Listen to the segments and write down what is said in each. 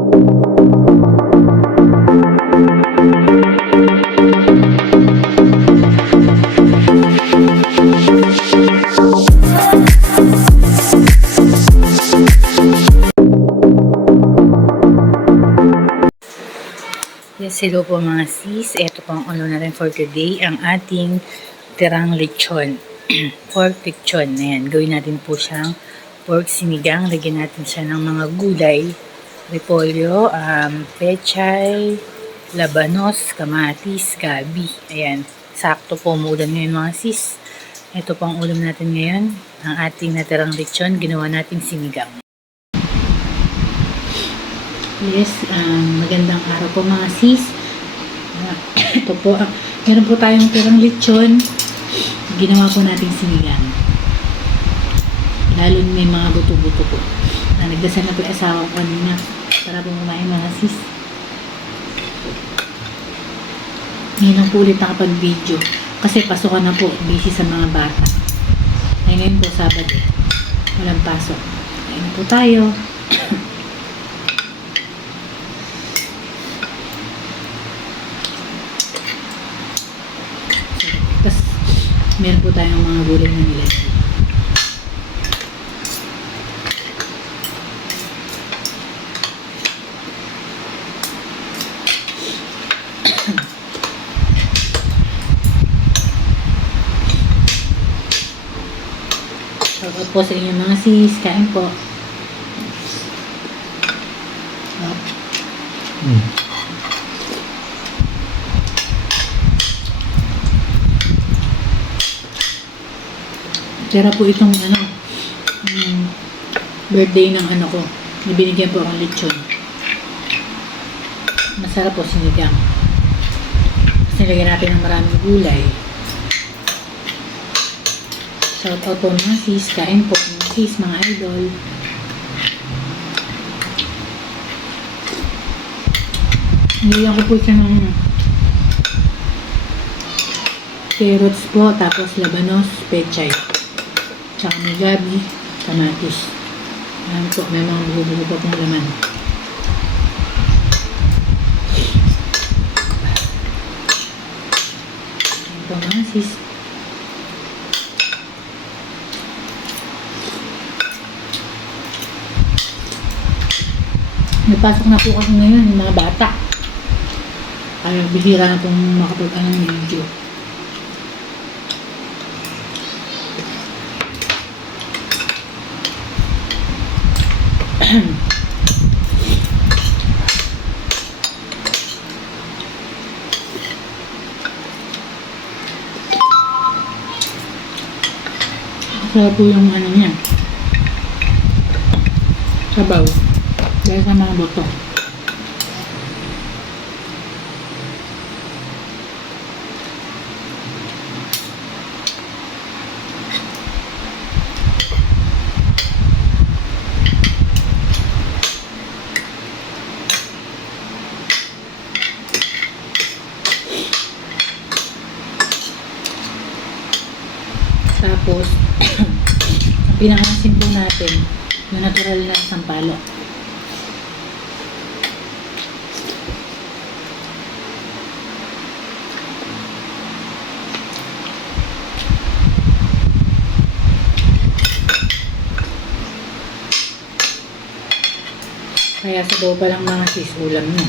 Yes, hello po mga sis. Ito po ang ulo natin for today. Ang ating tirang lechon. Pork lechon. Ayan, gawin natin po siyang pork sinigang. Lagyan natin siya ng mga gulay. Repolyo, pechay, labanos, kamatis, gabi. Ayan, sakto po umulan ngayon mga sis. Ito po ang ulam natin ngayon. Ang ating natirang lechon, ginawa nating sinigang. Yes, magandang araw po mga sis. Ito po, meron po tayong tirang lechon. Ginawa po natin sinigang. Lalo may mga buto-buto po. Nagdasal na po yung asawa ko kanina. Para po kumain mga sis. Ngayon lang po ulit nakapag-video. Kasi pasukan na po. Busy sa mga bata. Ngayon po Sabado. Walang pasok. Ngayon na po tayo. Tapos, meron po tayong mga gulay na nilagay. Shout out po sa inyo mga sis. Kain po. Tira po itong birthday ng ano ko. Binigyan po akong lechon. Masarap po sinigang. Kasi nilagyan natin ng maraming gulay. Shout out po mga sis. Kain po mga sis, mga idol. Nilagyan ko po siya ng carrots po, tapos labanos, pechay. Tsaka may gabi, kamatis. Ayan po, may mga buho-buho pa pong laman. Ayan po mga sis. Napasok na po kasi ngayon yung mga bata. Ay, bihira na pong makapag-ano ng video. Sarap po yung ano niya. Sabaw. Dahil sa mga buto. Tapos, ang pinakasin po natin, yung natural na sampalok. Kaya sa bawah pa lang mga sis, ulam nyo.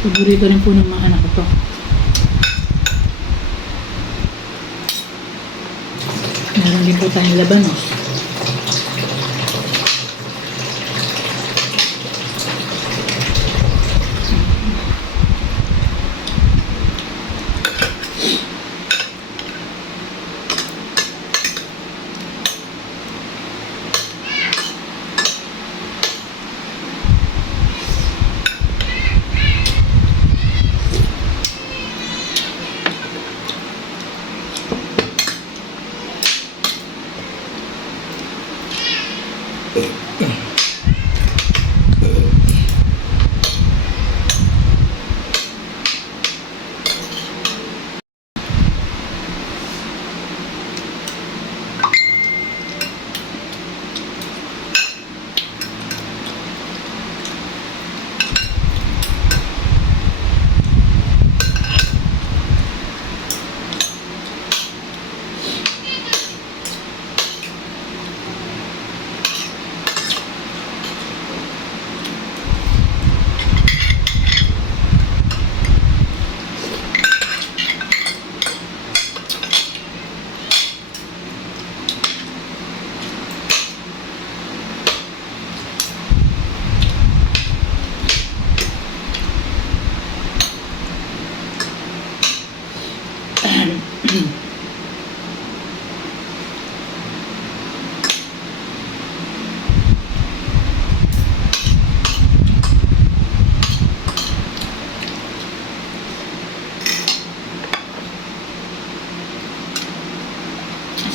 Paborito rin po ng mga anak ko to. Meron din po tayong labanos.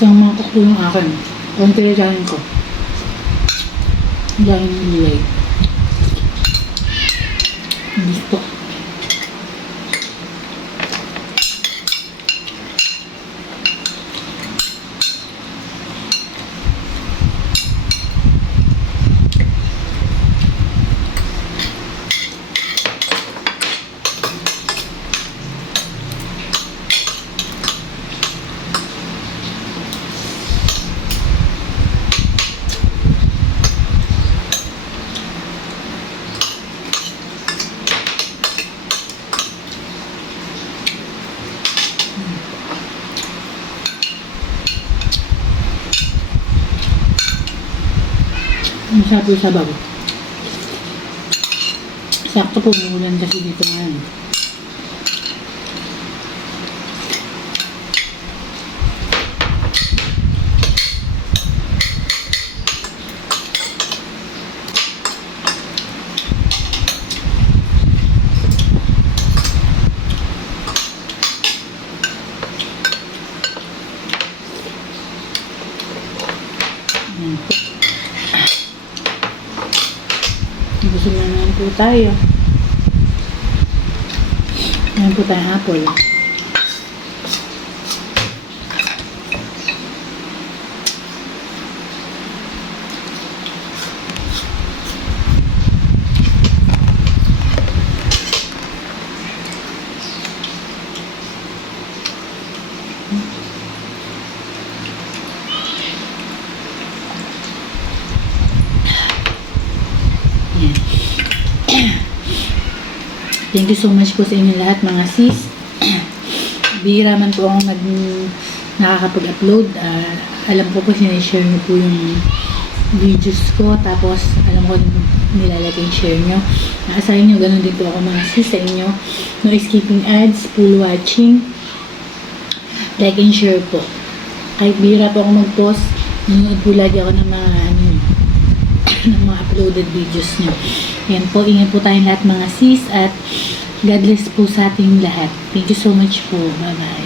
Isang mangkok po yung akin. Konti dyan ko. Dyan yung gulay. Gusto. Masarap yung sabaw. Sakto po umulan kasi dito ngayon. Ayan po. Gusto na naman po tayo. Ayan po tayong apple. Thank you so much po sa inyo lahat mga sis. Bihira man po akong nakakapag-upload. Alam ko po sinishare niyo po yung videos ko. Tapos alam ko din nilalagay share niyo. Naasahin niyo, ganun din po ako mga sis sa inyo. No skipping ads, full watching. Like and share po. Kahit bihira po ako mag-post, nanonood po lagi ako ng mga ng mga uploaded videos niyo. Yan po, ingat po tayong lahat mga sis at God bless po sa ating lahat. Thank you so much po. Bye-bye.